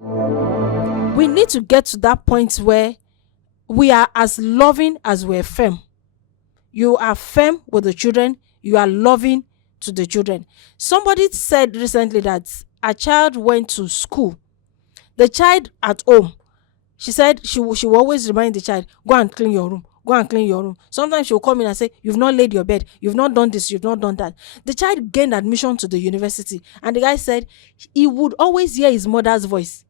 We need to get to that point where we are as loving as we're firm. You are firm with the children, you are loving to the children. Somebody said recently that a child went to school. The child at home, she said she will always remind the child, go and clean your room, go and clean your room. Sometimes she will come in and say, you've not laid your bed, you've not done this, you've not done that. The child gained admission to the university, and the guy said he would always hear his mother's voice.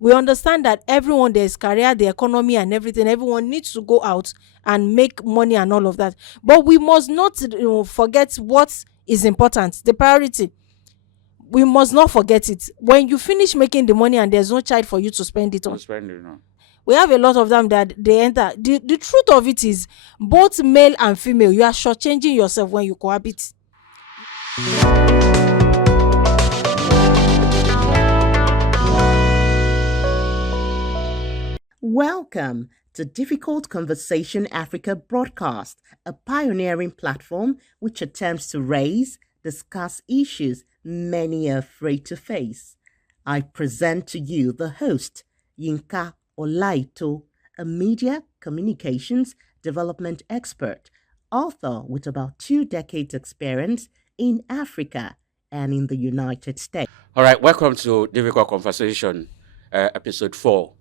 We understand that everyone, there's career, the economy and everything, everyone needs to go out and make money and all of that, but we must not forget what is important, the priority. We must not forget it. When you finish making the money and there's no child for you to spend it on, Spend it, no. we have a lot of them that they enter. The truth of it is, both male and female, you are shortchanging yourself when you cohabit. Welcome to Difficult Conversation Africa broadcast, a pioneering platform which attempts to raise, discuss issues many are afraid to face. I present to you the host, Yinka Olaito, a media communications development expert, author with about 2 decades experience in Africa and in the United States. All right, welcome to Difficult Conversation, episode 4.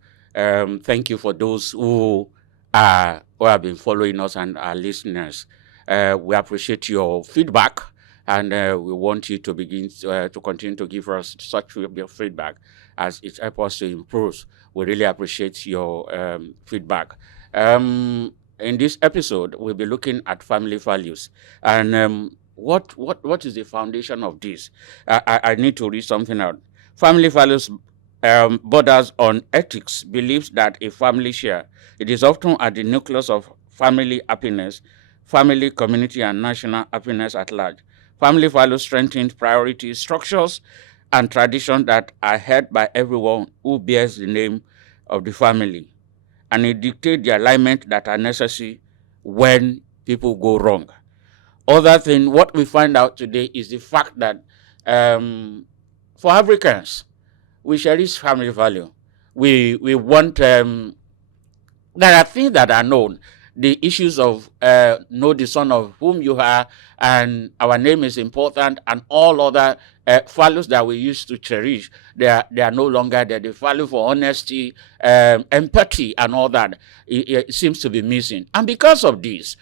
Thank you for those who have been following us and our listeners. We appreciate your feedback, and we want you to begin to continue to give us such your feedback as it helps us to improve. We really appreciate your feedback. In this episode, we'll be looking at family values and what is the foundation of this. I need to read something out. Family values borders on ethics, beliefs that a family share. It is often at the nucleus of family happiness, family, community, and national happiness at large. Family values strengthen priorities, structures, and traditions that are held by everyone who bears the name of the family. And it dictates the alignment that are necessary when people go wrong. Other thing, what we find out today is the fact that for Africans, we cherish family value. We want there are things that are known. The issues of know the son of whom you are, and our name is important, and all other values that we used to cherish, they are no longer there. The value for honesty, empathy, and all that, it seems to be missing. And because of this,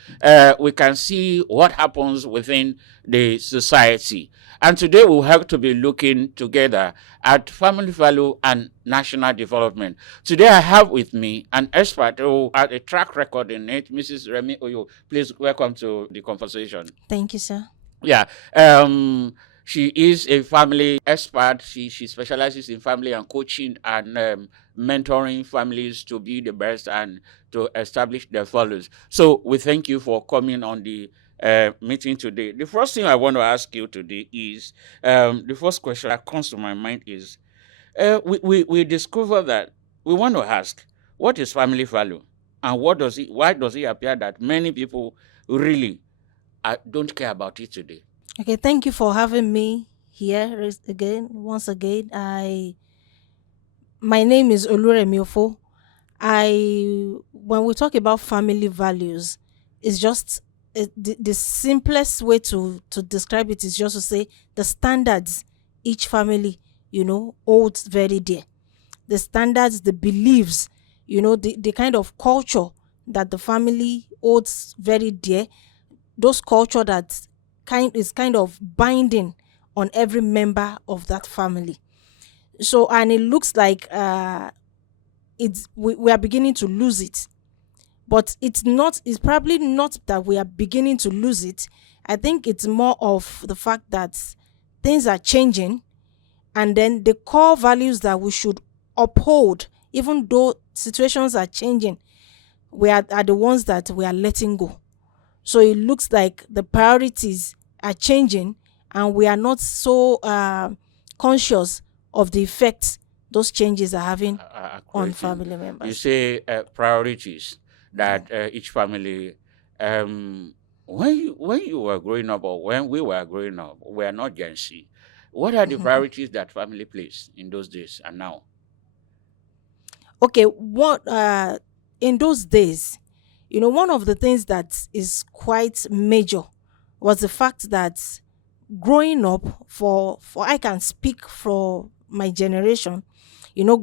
we can see what happens within the society. And today we'll have to be looking together at family value and national development. Today I have with me an expert who has a track record in it, Mrs. Remi Offo. Please welcome to the conversation. Thank you, sir. Yeah. She is a family expert. She specializes in family and coaching and mentoring families to be the best and to establish their values. So we thank you for coming on the meeting today. The first thing I want to ask you today is the first question that comes to my mind is we discover that we want to ask, what is family value, and why does it appear that many people really don't care about it today? Okay, thank you for having me here once again. My name is Remi Offo. When we talk about family values, it's just the simplest way to describe it is just to say the standards each family holds very dear. The standards, the beliefs, the kind of culture that the family holds very dear. Those culture that is kind of binding on every member of that family. So, and it looks like we are beginning to lose it, but it's probably not that we are beginning to lose it. I think it's more of the fact that things are changing, and then the core values that we should uphold, even though situations are changing, are the ones that we are letting go. So it looks like the priorities are changing, and we are not so conscious of the effects those changes are having on family members. You say priorities that each family, when you were growing up, or when we were growing up, we are not Gen Z. What are the priorities that family plays in those days and now? Okay, what in those days, one of the things that is quite major was the fact that growing up, for I can speak for my generation,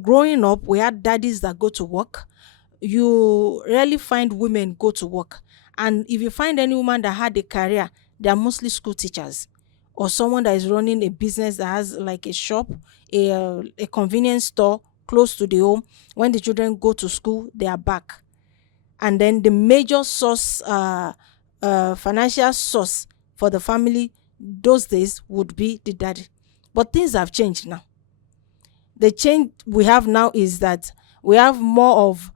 growing up, we had daddies that go to work. You rarely find women go to work. And if you find any woman that had a career, they are mostly school teachers or someone that is running a business that has like a shop, a convenience store close to the home. When the children go to school, they are back. And then the major source, financial source for the family those days would be the daddy. But things have changed now. The change we have now is that we have more of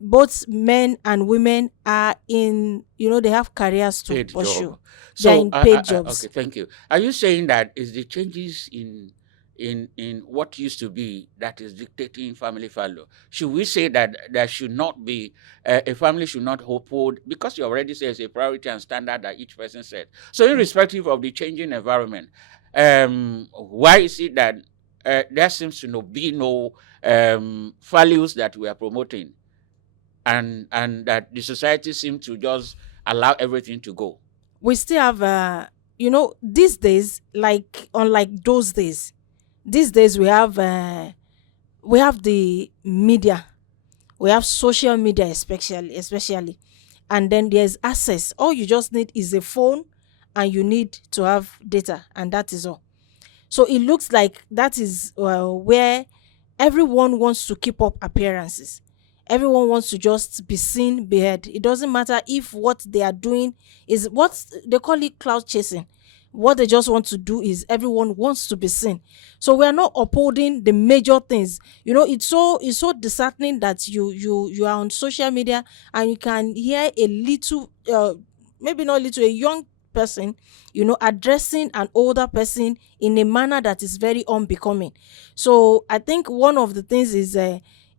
both men and women are in, they have careers to Paid pursue. job. They're So, in paid jobs. okay, thank you. Are you saying that is the changes in what used to be that is dictating family value? Should we say that there should not be a family should not uphold, because you already say it's a priority and standard that each person set. So, irrespective of the changing environment, why is it that there seems to be no values that we are promoting, and that the society seems to just allow everything to go? We still have, these days, like unlike these days we have the media, we have social media, especially, and then there's access. All you just need is a phone, and you need to have data, and that is all. So it looks like that is where everyone wants to keep up appearances. Everyone wants to just be seen, be heard. It doesn't matter if what they are doing is what they call it cloud chasing. What they just want to do is everyone wants to be seen. So we are not upholding the major things. It's so disheartening that you are on social media and you can hear a little, maybe not little, a young person, addressing an older person in a manner that is very unbecoming. So I think one of the things is,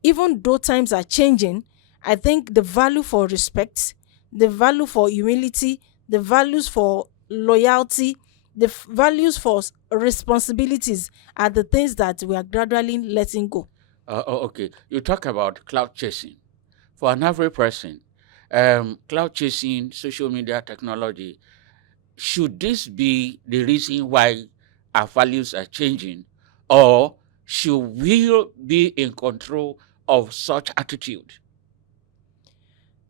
even though times are changing, I think the value for respect, the value for humility, the values for loyalty, the values for responsibilities are the things that we are gradually letting go. Okay, you talk about cloud chasing. For an average person, cloud chasing, social media technology, should this be the reason why our values are changing, or should we be in control of such attitude?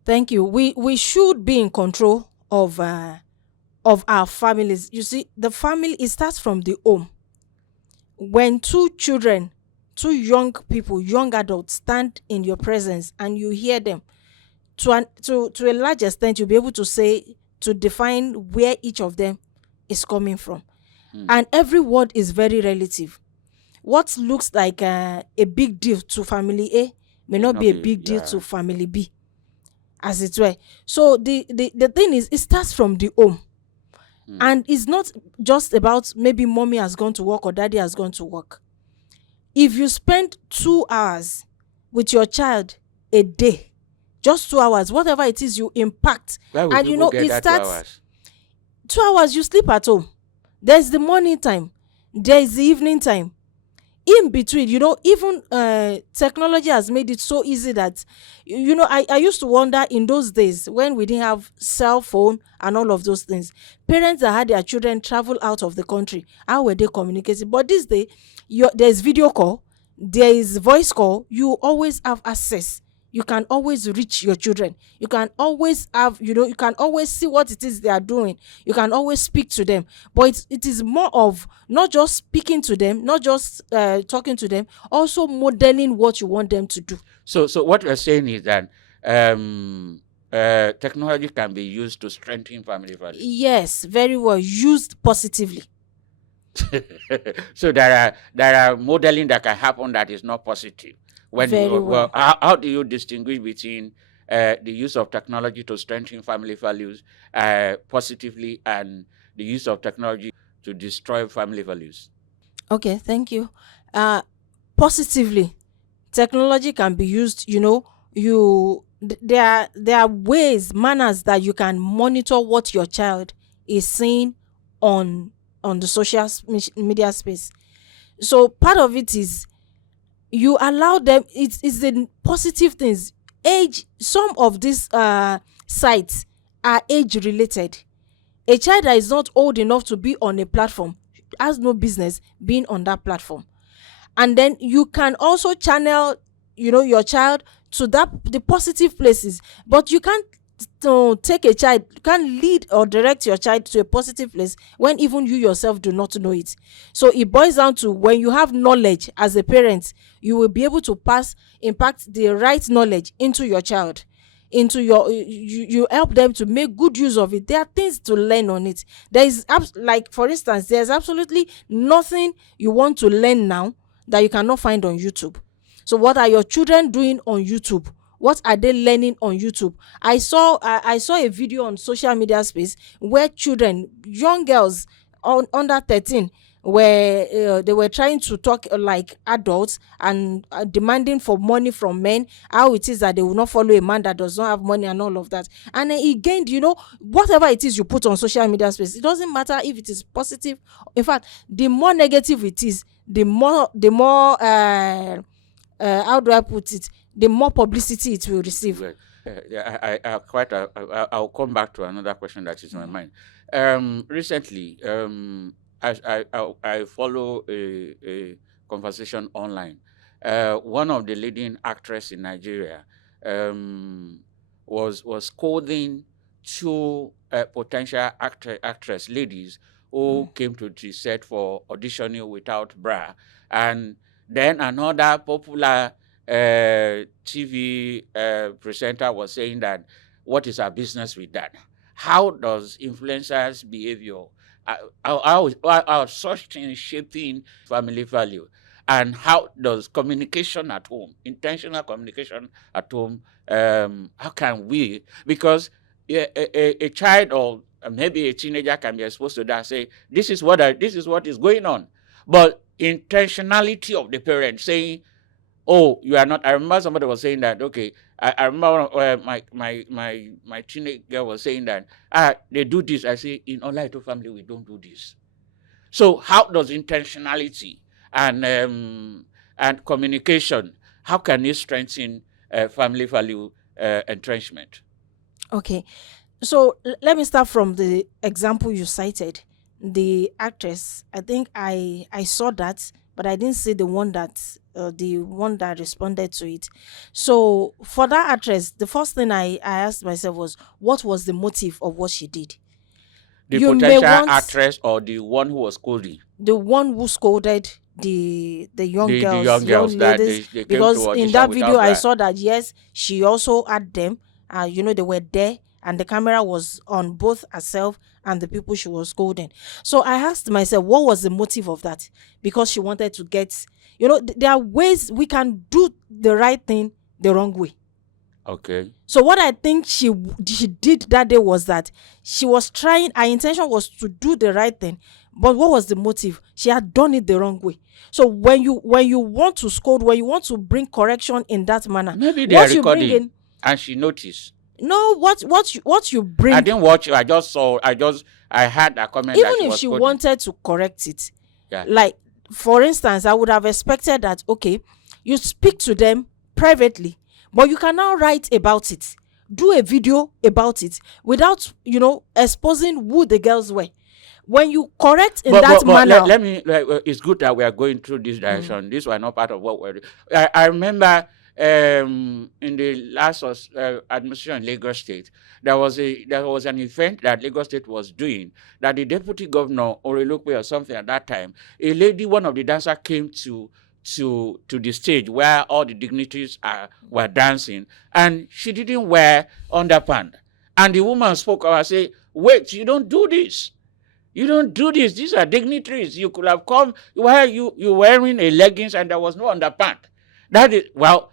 Thank you. We should be in control of our families. You see, the family, it starts from the home. When two children, two young people, young adults stand in your presence and you hear them, to a large extent, you'll be able to say, to define where each of them is coming from. And every word is very relative. What looks like a big deal to family A may May not not be a be, big deal yeah. to family B, as it were. So the thing is, it starts from the home. And it's not just about maybe mommy has gone to work or daddy has gone to work. If you spend 2 hours with your child a day, just 2 hours, whatever it is you impact, Where will and people get it that starts 2 hours? 2 hours, you sleep at home. There's the morning time, there's the evening time. In between, even technology has made it so easy that, I used to wonder in those days when we didn't have cell phone and all of those things, parents that had their children travel out of the country, how were they communicating? But this day, there's video call, there is voice call, you always have access. You can always reach your children. You can always have, you can always see what it is they are doing. You can always speak to them. But it is more of not just speaking to them, not just talking to them, also modeling what you want them to do. So what we're saying is that technology can be used to strengthen family values. Yes, very well, used positively. So there are modeling that can happen that is not positive. Very well. How do you distinguish between the use of technology to strengthen family values positively, and the use of technology to destroy family values? Okay, thank you. Positively, technology can be used, there are ways, manners that you can monitor what your child is seeing on the social media space. So part of it is you allow them. It's the positive things. Age, some of these sites are age related. A child that is not old enough to be on a platform has no business being on that platform. And then you can also channel, your child to the positive places. But you can't take a child, you can't lead or direct your child to a positive place when even you yourself do not know it. So it boils down to, when you have knowledge as a parent, you will be able to impact the right knowledge into your child, into you help them to make good use of it. There are things to learn on it. There is like, for instance, there's absolutely nothing you want to learn now that you cannot find on YouTube. So what are your children doing on YouTube? What are they learning on YouTube? I saw a video on social media space where children, young girls under 13, where they were trying to talk like adults, and demanding for money from men, how it is that they will not follow a man that does not have money and all of that. And then he gained, whatever it is you put on social media space, it doesn't matter if it is positive. In fact, the more negative it is, the more how do I put it, the more publicity it will receive. Well, I'll come back to another question that is in my mind. Recently, I follow a conversation online. One of the leading actress in Nigeria was scolding two potential actress ladies who came to the set for auditioning without bra, and then another popular TV presenter was saying that, what is our business with that? How does influencers' behavior, how such things shaping family value, and how does communication at home, intentional communication at home, how can we, because a child or maybe a teenager can be exposed to that, say, this is what is going on, but intentionality of the parent saying, oh, you are not. I remember somebody was saying that. Okay, I remember my teenage girl was saying that they do this. I say, in Olaito family we don't do this. So how does intentionality and communication, how can it strengthen family value entrenchment? Okay, so let me start from the example you cited, the actress. I think I saw that, but I didn't see the one that responded to it. So for that actress, the first thing I asked myself was, what was the motive of what she did? The You may potential want actress or the one who was scolding? the one who scolded the young The girls, young girls that ladies, they came because to in audition that without video I bra. saw that, yes, she also had them. They were there, and the camera was on both herself and the people she was scolding. So I asked myself, what was the motive of that? Because she wanted to get, there are ways we can do the right thing the wrong way. Okay. So what I think she did that day was that she was trying. Her intention was to do the right thing, but what was the motive? She had done it the wrong way. So when you want to scold, when you want to bring correction in that manner, Maybe they are what you bring recording in, and she noticed. no, what you bring. I didn't watch it. I just saw. I had a comment Even that she if was she quoting. wanted to correct it, Yeah. like, for instance, I would have expected that, okay, you speak to them privately, but you can now write about it, do a video about it, without exposing who the girls were. When you correct in that But manner. let me. It's good that we are going through this direction. This was not part of what we're doing. I remember in the last administration in Lagos State, there was an event that Lagos State was doing, that the deputy governor Orelokwe or something at that time, a lady, one of the dancers, came to the stage where all the dignitaries were dancing, and she didn't wear underpants. And the woman spoke up and said, wait, you don't do this. You don't do this. These are dignitaries. You could have come while you wearing a leggings and there was no underpant. That is, well,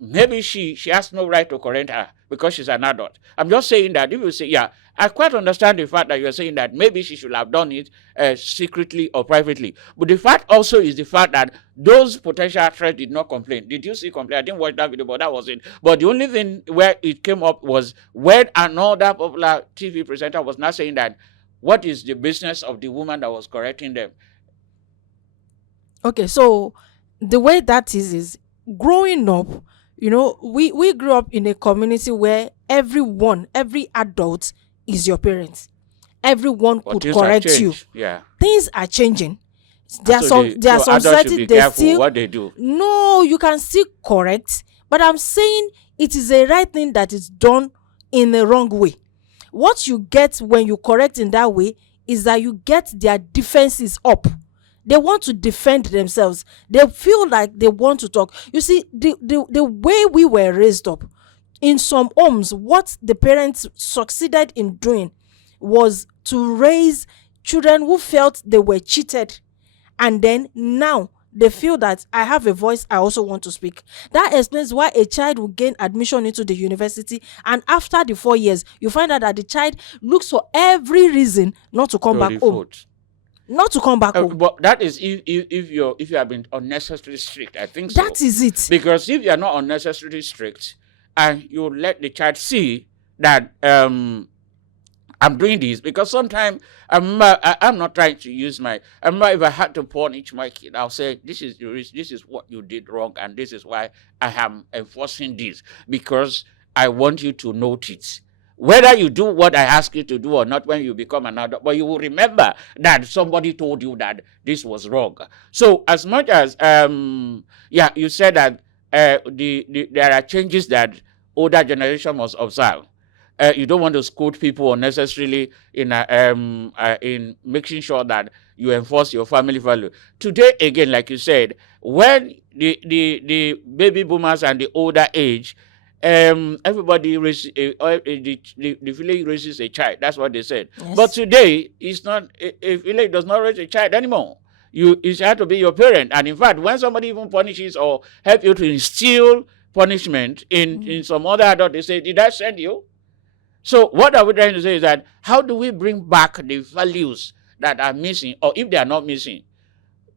maybe she has no right to correct her because she's an adult. I'm just saying that if you say, yeah, I quite understand the fact that you're saying that maybe she should have done it secretly or privately. But the fact also is the fact that those potential actors did not complain. Did you see complain? I didn't watch that video, but that was it. But the only thing where it came up was when another popular TV presenter was not saying that, what is the business of the woman that was correcting them? Okay, so the way that is growing up, we grew up in a community where every adult is your parent. Everyone But could things have correct you. changed. Yeah. Things are changing. And There are some there are so some adults should certain be they careful still what they do. no, you can still correct, but I'm saying it is a right thing that is done in the wrong way. What you get when you correct in that way is that you get their defenses up. They want to defend themselves. They feel like they want to talk. You see, the way we were raised up, in some homes, what the parents succeeded in doing was to raise children who felt they were cheated, and then now they feel that I have a voice, I also want to speak. That explains why a child will gain admission into the university, and after the 4 years you find out that the child looks for every reason not to come To back home. revolt. Not to come back home. But that is if you have been unnecessarily strict. I think so. That is it. Because if you are not unnecessarily strict and you let the child see that I'm doing this, because sometimes I'm not trying to use my. I remember if I had to punish my kid, I'll say this is what you did wrong, and this is why I am enforcing this, because I want you to notice. Whether you do what I ask you to do or not when you become an adult, but you will remember that somebody told you that this was wrong. So as much as you said that there are changes that older generation must observe. You don't want to scold people unnecessarily in making sure that you enforce your family value. Today, again, like you said, when the baby boomers and the older age, everybody raises the village raises a child. That's what they said. Yes. But today, it's not a village does not raise a child anymore. It has to be your parent. And in fact, when somebody even punishes or help you to instill punishment in some other adult, they say, "Did I send you?" So what are we trying to say is that how do we bring back the values that are missing, or if they are not missing?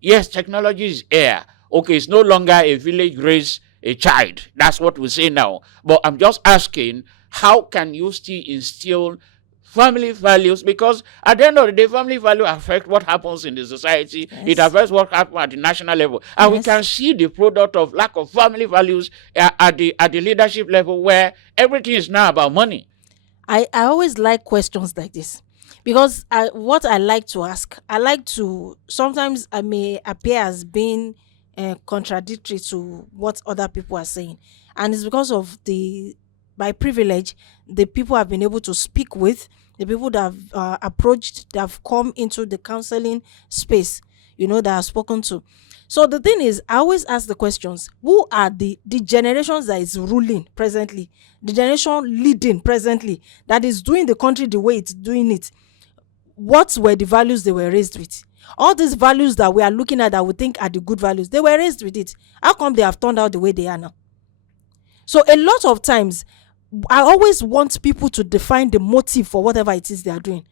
Yes, technology is here. Okay, it's no longer a village raise a child. That's what we say now. But I'm just asking, how can you still instill family values? Because at the end of the day, family value affect what happens in the society. Yes. It affects what happens at the national level. And we can see the product of lack of family values at the leadership level, where everything is now about money. I always like questions like this, because what I like to ask, sometimes I may appear as being contradictory to what other people are saying. And it's because of by privilege, the people I've been able to speak with, the people that have approached, that have come into the counseling space, that I've spoken to. So the thing is, I always ask the questions: who are the generations that is ruling presently, the generation leading presently, that is doing the country the way it's doing it? What were the values they were raised with? All these values that we are looking at that we think are the good values, they were raised with it. How come they have turned out the way they are now? So a lot of times, I always want people to define the motive for whatever it is they are doing.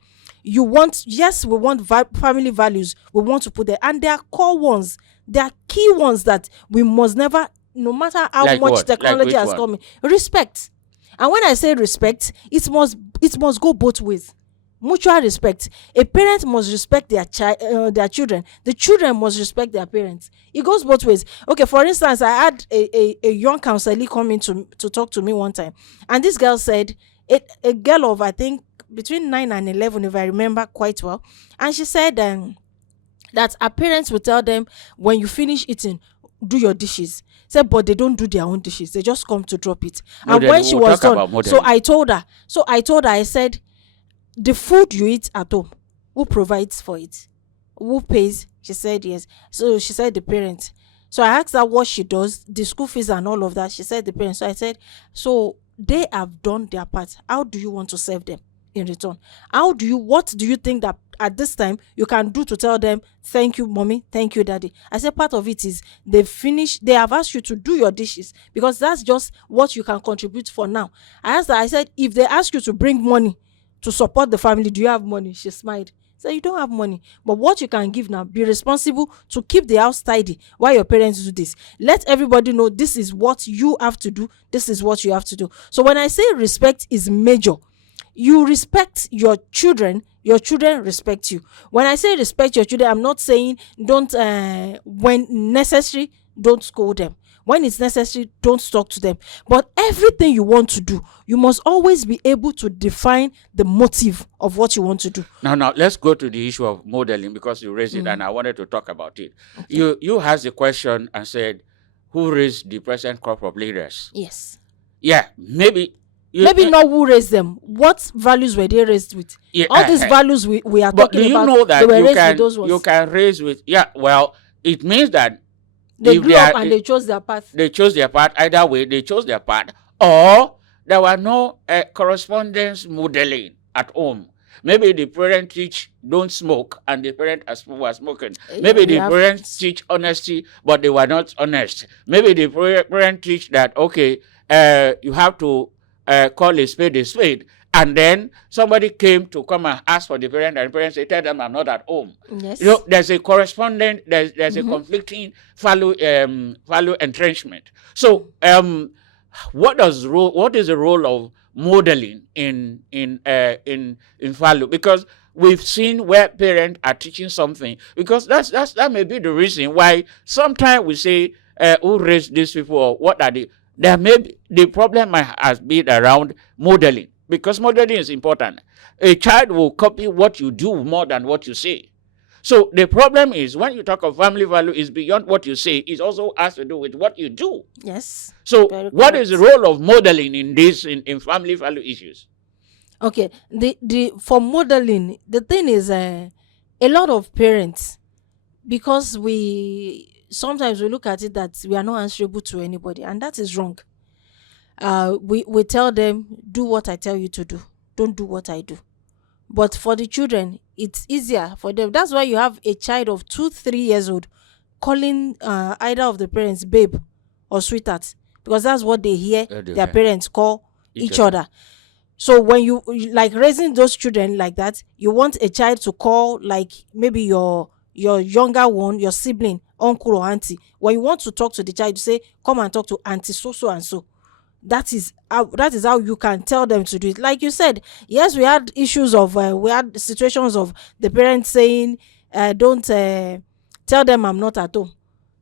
We want family values, we want to put there, and there are core ones, there are key ones that we must never, no matter how Like much what? technology Like has which come in, respect. And when I say respect, it must go both ways. Mutual respect. A parent must respect their children. The children must respect their parents. It goes both ways. Okay, for instance, I had a young counselor come in to talk to me one time, and this girl said, a girl of, I think, between 9 and 11, if I remember quite well, and she said that her parents will tell them, when you finish eating, do your dishes. Said, but they don't do their own dishes, they just come to drop it. And when she was done, so I told her, I said, the food you eat at home, who provides for it? Who pays? She said yes. So she said the parents. So I asked her what she does, the school fees and all of that. She said the parents. So I said, so they have done their part. How do you want to serve them in return? What do you think that at this time you can do to tell them, thank you, mommy, thank you, daddy? I said part of it is they have asked you to do your dishes, because that's just what you can contribute for now. I asked her, I said, if they ask you to bring money to support the family, do you have money? She smiled. So you don't have money, but what you can give now, be responsible to keep the house tidy while your parents do this. Let everybody know this is what you have to do, this is what you have to do. So when I say respect is major, you respect your children respect you. When I say respect your children, I'm not saying don't, when necessary, don't scold them. When it's necessary, don't talk to them. But everything you want to do, you must always be able to define the motive of what you want to do. Now, let's go to the issue of modeling, because you raised it and I wanted to talk about it. Okay. You asked the question and said, who raised the present crop of leaders? Yes. Yeah, maybe not who raised them. What values were they raised with? Yeah, all these values we are but talking do you about, know that they were raised with those ones. you can raise with, well, it means that they grew up and they chose their path. They chose their path. Either way, they chose their path, or there were no correspondence modeling at home. Maybe the parent teach don't smoke and the parent was smoking. Maybe the parents teach honesty, but they were not honest. Maybe the parent teach that, okay, you have to call a spade, and then somebody came to come and ask for the parent, and the parents say, tell them I'm not at home. Yes. There's a correspondent, there's a conflicting value entrenchment. So what is the role of modeling in value? Because we've seen where parents are teaching something, because that may be the reason why sometimes we say who raised these people, or what are they? There may be, the problem has been around modeling, because modeling is important. A child will copy what you do more than what you say. So the problem is, when you talk of family value, is beyond what you say. It also has to do with what you do. Yes. So what is the role of modeling in this, in family value issues? Okay. For modeling, the thing is, a lot of parents, because sometimes we look at it that we are not answerable to anybody, and that is wrong. We tell them, do what I tell you to do, don't do what I do. But for the children, it's easier for them. That's why you have a child of 2-3 years old calling either of the parents babe or sweetheart, because that's what they hear their parents call each other. So when you like raising those children like that, you want a child to call, like, maybe your younger one, your sibling, uncle or auntie. When you want to talk to the child, you say, come and talk to auntie so and so. That is how you can tell them to do it. Like you said, yes, we had issues of we had situations of the parents saying, don't tell them I'm not at home.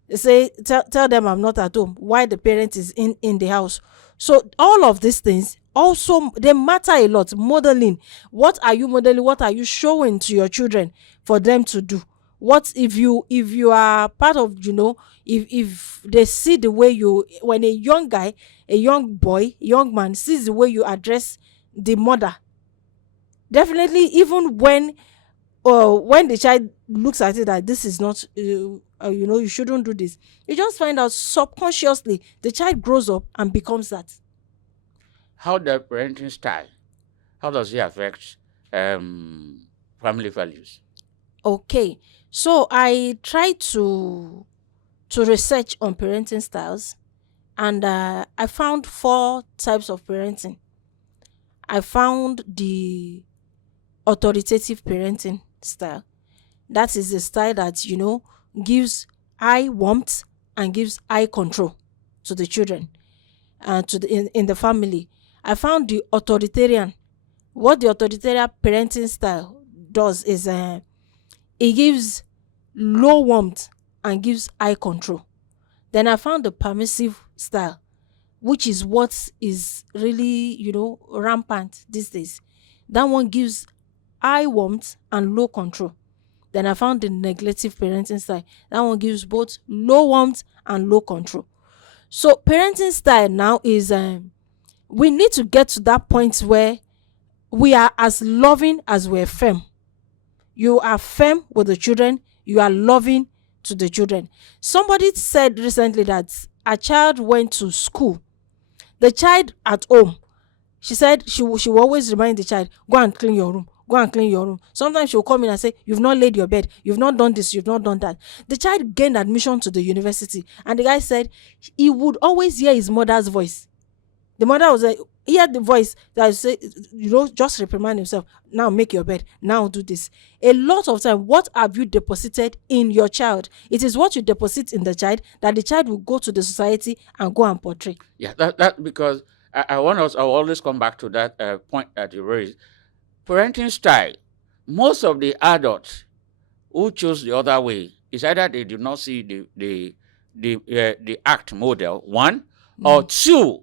They say, tell them I'm not at home while the parent is in the house. So all of these things also, they matter a lot. Modeling, what are you modeling? What are you showing to your children for them to do? What if you are part of, if they see the way when a young guy, a young boy, young man sees the way you address the mother, definitely, even when the child looks at it that this is not, you shouldn't do this, you just find out subconsciously the child grows up and becomes that. How the parenting style, how does it affect family values? Okay, so I try to research on parenting styles, and I found 4 types of parenting. I found the authoritative parenting style. That is the style that, gives eye warmth and gives eye control to the children, in the family. I found the authoritarian. What the authoritarian parenting style does is it gives low warmth and gives eye control. Then I found the permissive style, which is what is really, rampant these days. That one gives eye warmth and low control. Then I found the neglective parenting style. That one gives both low warmth and low control. So parenting style now is we need to get to that point where we are as loving as we're firm. You are firm with the children, you are loving to the children. Somebody said recently that a child went to school. The child at home, she said she will always remind the child, go and clean your room. Go and clean your room. Sometimes she'll come in and say, you've not laid your bed, you've not done this, you've not done that. The child gained admission to the university, and the guy said he would always hear his mother's voice. The mother was like, hear the voice that say, just reprimand himself. Now make your bed. Now do this. A lot of time, what have you deposited in your child? It is what you deposit in the child that the child will go to the society and go and portray. Yeah, that because I'll always come back to that point that you raised. Parenting style. Most of the adults who choose the other way is either they do not see the the act model, one, or two,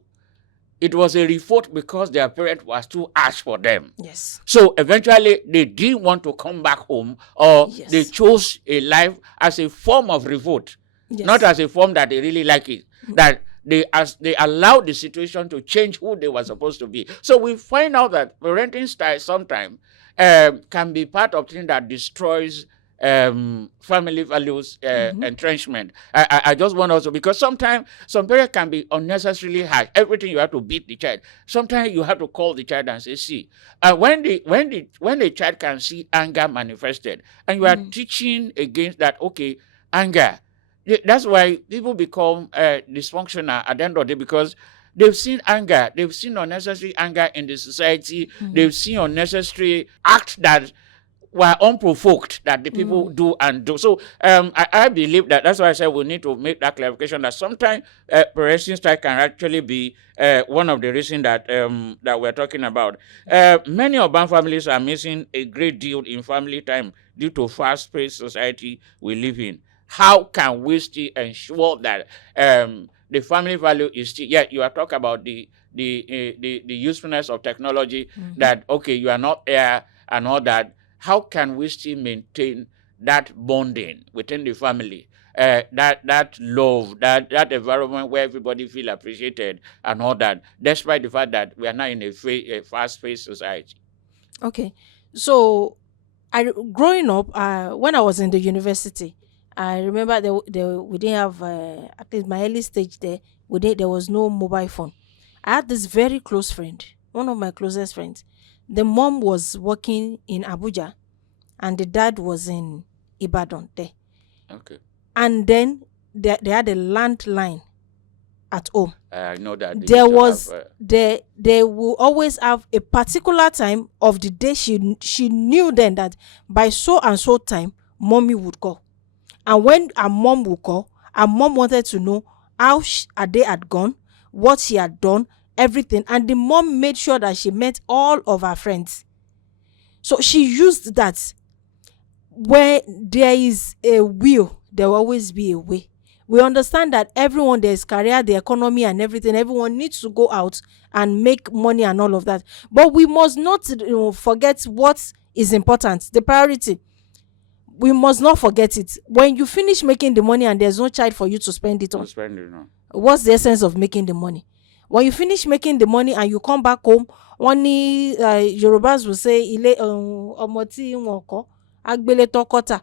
it was a revolt because their parent was too harsh for them. Yes. So eventually they didn't want to come back home, or Yes. they chose a life as a form of revolt, Yes. not as a form that they really like it. That they allowed the situation to change who they were supposed to be. So we find out that parenting style sometimes can be part of thing that destroys family values entrenchment. I just want also, because sometimes some parents can be unnecessarily harsh. Everything you have to beat the child. Sometimes you have to call the child and say, see, when the child can see anger manifested, and you are teaching against that, okay, anger. That's why people become dysfunctional at the end of the day, because they've seen anger, they've seen unnecessary anger in the society, they've seen unnecessary acts that were unprovoked that the people do and do. So I believe that's why I said we need to make that clarification that sometimes parenting style can actually be one of the reasons that that we're talking about. Many urban families are missing a great deal in family time due to fast-paced society we live in. How can we still ensure that the family value is still? Yeah, you are talking about the usefulness of technology. That okay, you are not there and all that. How can we still maintain that bonding within the family, that love, that environment where everybody feel appreciated and all that, despite the fact that we are now in a fast-paced society? Okay. So, growing up, when I was in the university, I remember we didn't have, at least my early stage there, there was no mobile phone. I had this very close friend, one of my closest friends. The mom was working in Abuja and the dad was in Ibadan there. Okay. And then they had a landline at home. I know that There was they will always have a particular time of the day. She knew then that by so and so time mommy would call, and when her mom would call, her mom wanted to know how her day had gone, what she had done, everything, and the mom made sure that she met all of her friends. So she used that. Where there is a will, there will always be a way. We understand that everyone, there's career, the economy and everything, everyone needs to go out and make money and all of that. But we must not forget what is important, the priority. We must not forget it. When you finish making the money and there's no child for you to spend it on, what's the essence of making the money? When you finish making the money and you come back home, only Yorubas will say, Ile omoti nwoko agbele tokota.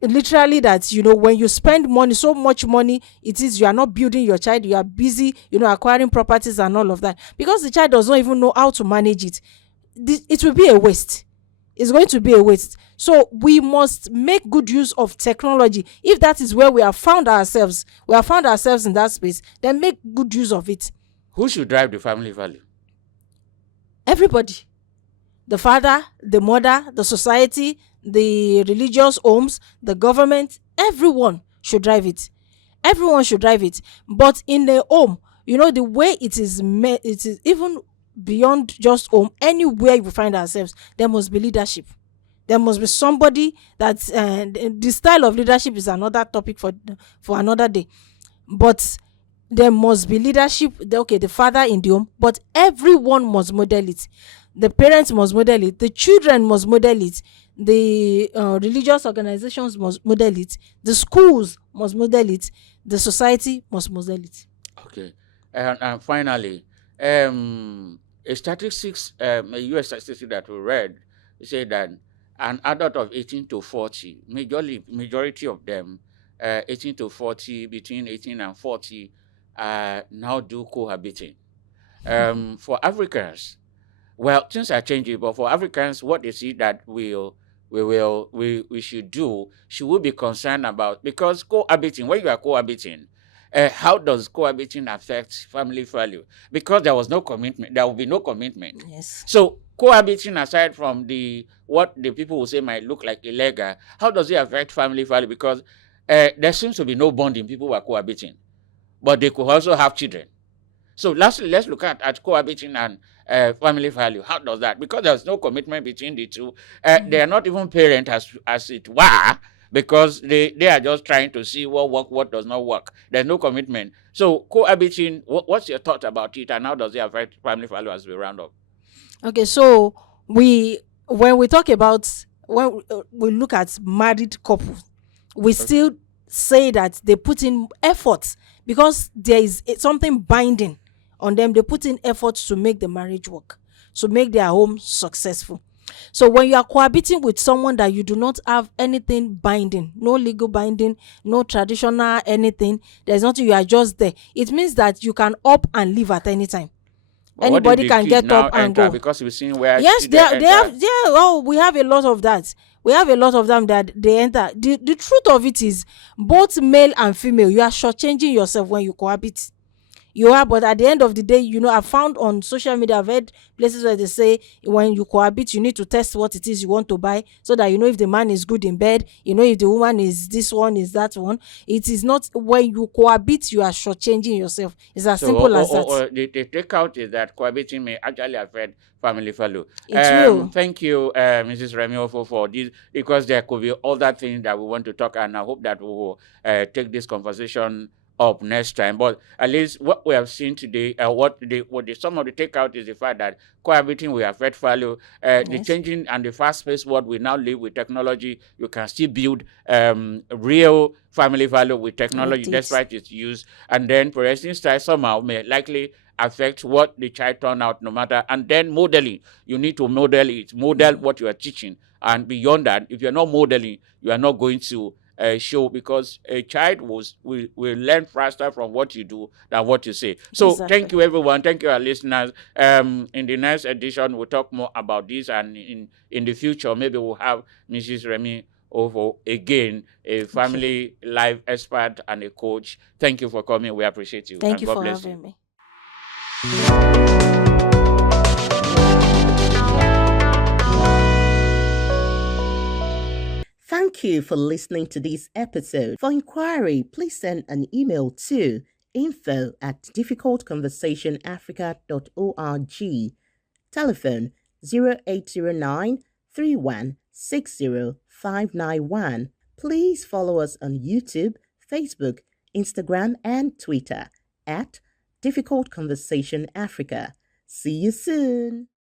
Literally that, when you spend money, so much money, it is you are not building your child, you are busy, acquiring properties and all of that. Because the child does not even know how to manage it. It will be a waste. It's going to be a waste. So we must make good use of technology. If that is where we have found ourselves in that space, then make good use of it. Who should drive the family value? Everybody. The father, the mother, the society, the religious homes, the government, everyone should drive it. Everyone should drive it. But in the home, the way it is even beyond just home, anywhere we find ourselves, there must be leadership. There must be somebody that the style of leadership is another topic for another day. But there must be leadership. The father in the home, but everyone must model it. The parents must model it. The children must model it. The religious organizations must model it. The schools must model it. The society must model it. Okay. And finally, a statistics, a U.S. statistic that we read, say that an adult of 18 to 40, majority of them, 18 to 40, between 18 and 40, now do cohabiting. For Africans, well, things are changing, but for Africans, what they see that we should do, should we be concerned about? Because cohabiting, when you are cohabiting, how does cohabiting affect family value? Because there was no commitment, there will be no commitment. Yes. So cohabiting, aside from what the people will say might look like illegal, how does it affect family value? Because there seems to be no bonding. People who are cohabiting, but they could also have children. So lastly, let's look at cohabiting and family value. How does that? Because there's no commitment between the two. They are not even parents as it were, because they are just trying to see what work, what does not work. There's no commitment. So cohabiting, what's your thought about it, and how does it affect family value as we round up? Okay, so when we talk about, when we look at married couples, we still say that they put in effort, because there is something binding on them. They put in effort to make the marriage work, to make their home successful. So when you are cohabiting with someone that you do not have anything binding, no legal binding, no traditional anything, there's nothing, you are just there, it means that you can up and leave at any time. But what if Anybody the can kid get now up and enter, go. because we've seen where Yes, children they enter? have, yeah. Oh, we have a lot of that. We have a lot of them that they enter. The truth of it is, both male and female, you are shortchanging yourself when you cohabit. You are, but at the end of the day, I found on social media, I've heard places where they say when you cohabit, you need to test what it is you want to buy, so that you know if the man is good in bed, if the woman is this one, is that one. It is not, when you cohabit, you are shortchanging yourself. It's as So simple as that. the takeout is that cohabiting may actually affect family value. It will. Thank you, Mrs. Remi Offo, for this, because there could be other things that we want to talk, and I hope that we will take this conversation up next time. But at least what we have seen today, some of the takeout is the fact that cohabiting will affect value. The Yes. changing and the fast-paced world we now live with technology, you can still build real family value with technology, Indeed. despite its use. And then parenting style somehow may likely affect what the child turn out, no matter. And then modeling, you need to model it, model what you are teaching. And beyond that, if you're not modeling, you are not going to show, because a child will learn faster from what you do than what you say. So Exactly. thank you, everyone. Thank you, our listeners. In the next edition, we'll talk more about this, and in the future, maybe we'll have Mrs. Remi Offo again, a family life expert and a coach. Thank you for coming. We appreciate you. Thank and you God for bless having you. me. Thank you for listening to this episode. For inquiry, please send an email to info@difficultconversationafrica.org. Telephone 0809 591. Please follow us on YouTube, Facebook, Instagram, and Twitter at Difficult Conversation Africa. See you soon.